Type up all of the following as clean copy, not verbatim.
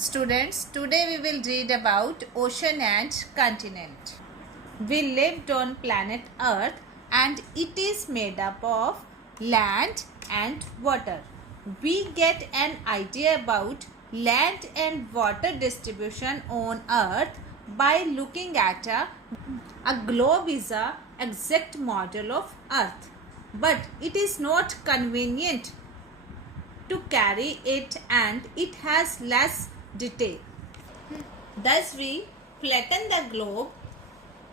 Students, today we will read about ocean and continent. We lived on planet Earth and it is made up of land and water. We get an idea about land and water distribution on Earth by looking at a globe is a exact model of Earth, but it is not convenient to carry it and it has less detail. Thus we flatten the globe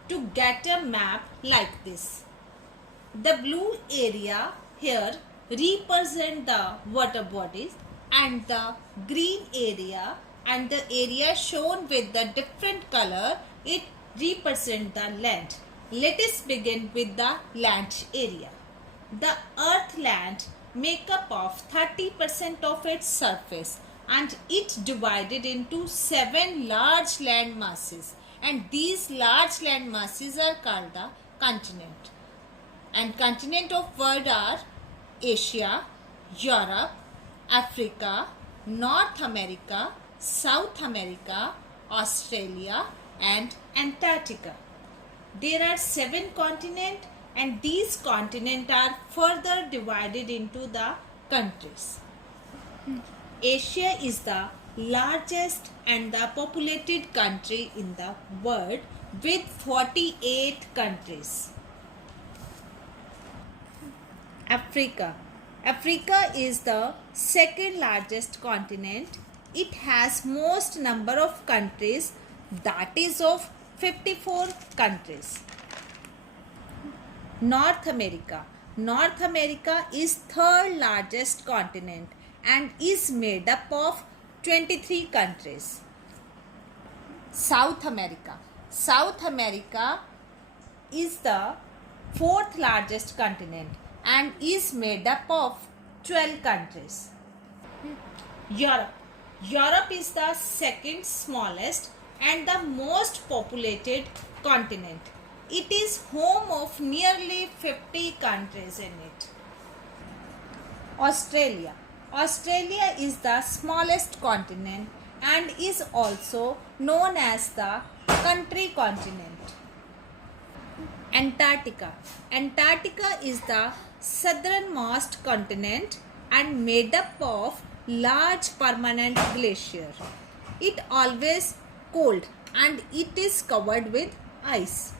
to get a map like this. The blue area here represent the water bodies and the green area and the area shown with the different color, it represent the land. Let us begin with the land area. The earth land make up of 30% of its surface and it divided into 7 large land masses, and these large land masses are called the continent. And continent of world are Asia, Europe, Africa, North America, South America, Australia and Antarctica. There are 7 continents and these continents are further divided into the countries. Asia is the largest and the populated country in the world with 48 countries. Africa is the second largest continent. It has most number of countries, that is of 54 countries. North America is third largest continent and is made up of 23 countries. South America is the fourth largest continent and is made up of 12 countries. Europe is the second smallest and the most populated continent. It is home of nearly 50 countries in it. Australia is the smallest continent and is also known as the country continent. Antarctica is the southernmost continent and made up of large permanent glacier. It always cold and it is covered with ice.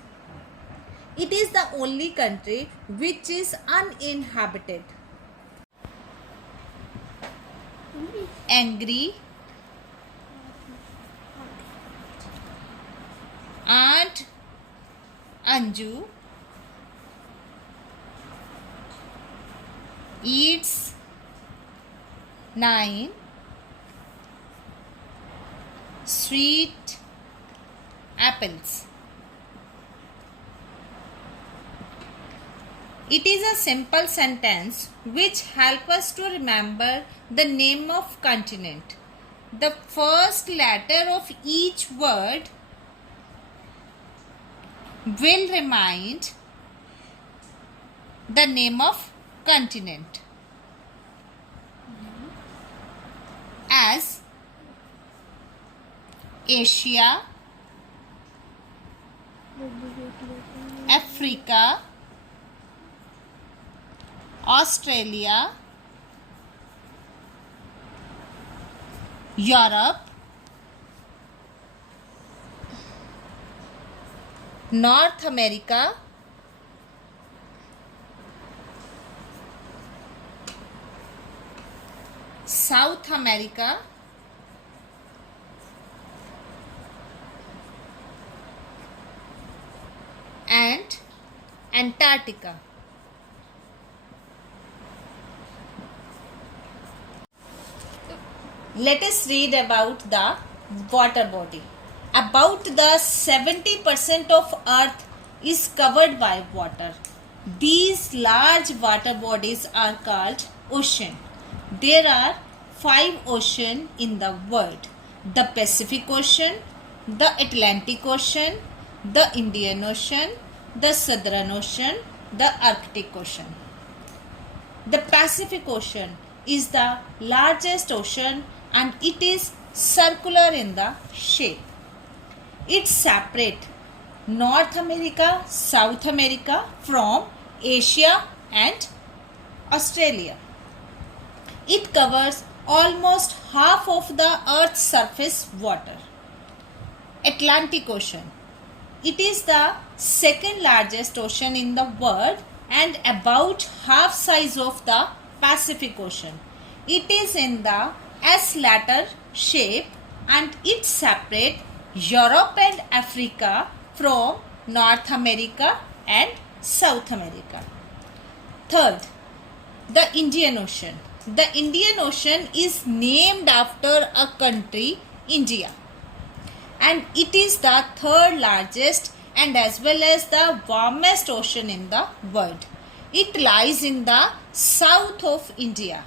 It is the only country which is uninhabited. Angry Aunt Anju eats 9 sweet apples. It is a simple sentence which helps us to remember the name of continent. The first letter of each word will remind the name of continent. As Asia, Africa, Australia, Europe, North America, South America, and Antarctica. Let us read about the water body. About the 70% of earth is covered by water. These large water bodies are called ocean. There are 5 oceans in the world: the Pacific Ocean, the Atlantic Ocean, the Indian Ocean, the Southern Ocean, the Arctic Ocean. The Pacific Ocean is the largest ocean and it is circular in the shape. It separates North America, South America from Asia and Australia. It covers almost half of the Earth's surface water. Atlantic Ocean. It is the second largest ocean in the world and about half size of the Pacific Ocean. It is in the S-lateral shape and it separates Europe and Africa from North America and South America. Third, the Indian Ocean. The Indian Ocean is named after a country, India, and it is the third largest and as well as the warmest ocean in the world. It lies in the south of India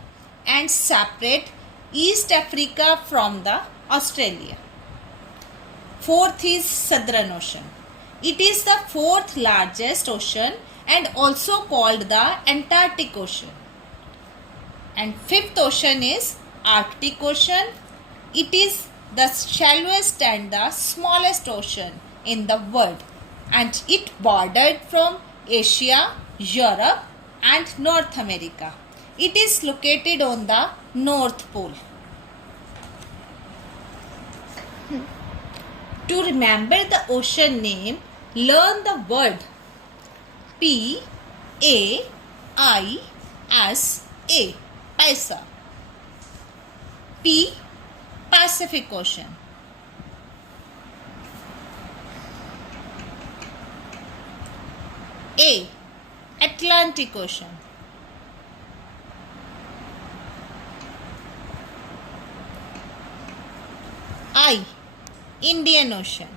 and separates East Africa from the Australia. Fourth is Southern Ocean. It is the fourth largest ocean and also called the Antarctic Ocean. And fifth ocean is Arctic Ocean. It is the shallowest and the smallest ocean in the world and it bordered from Asia, Europe and North America. It is located on the North Pole. To remember the ocean name, learn the word P-A-I-S-A, Paisa. P, Pacific Ocean. A, Atlantic Ocean. I, Indian Ocean.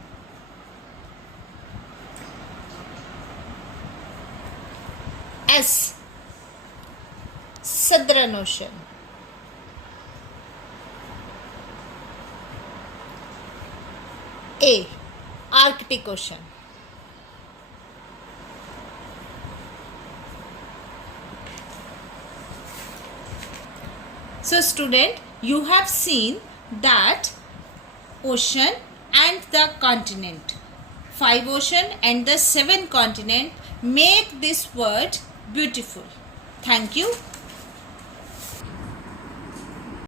S, Southern Ocean. A, Arctic Ocean. So student, you have seen that ocean and the continent, 5 ocean and the 7 continent make this world beautiful. Thank you.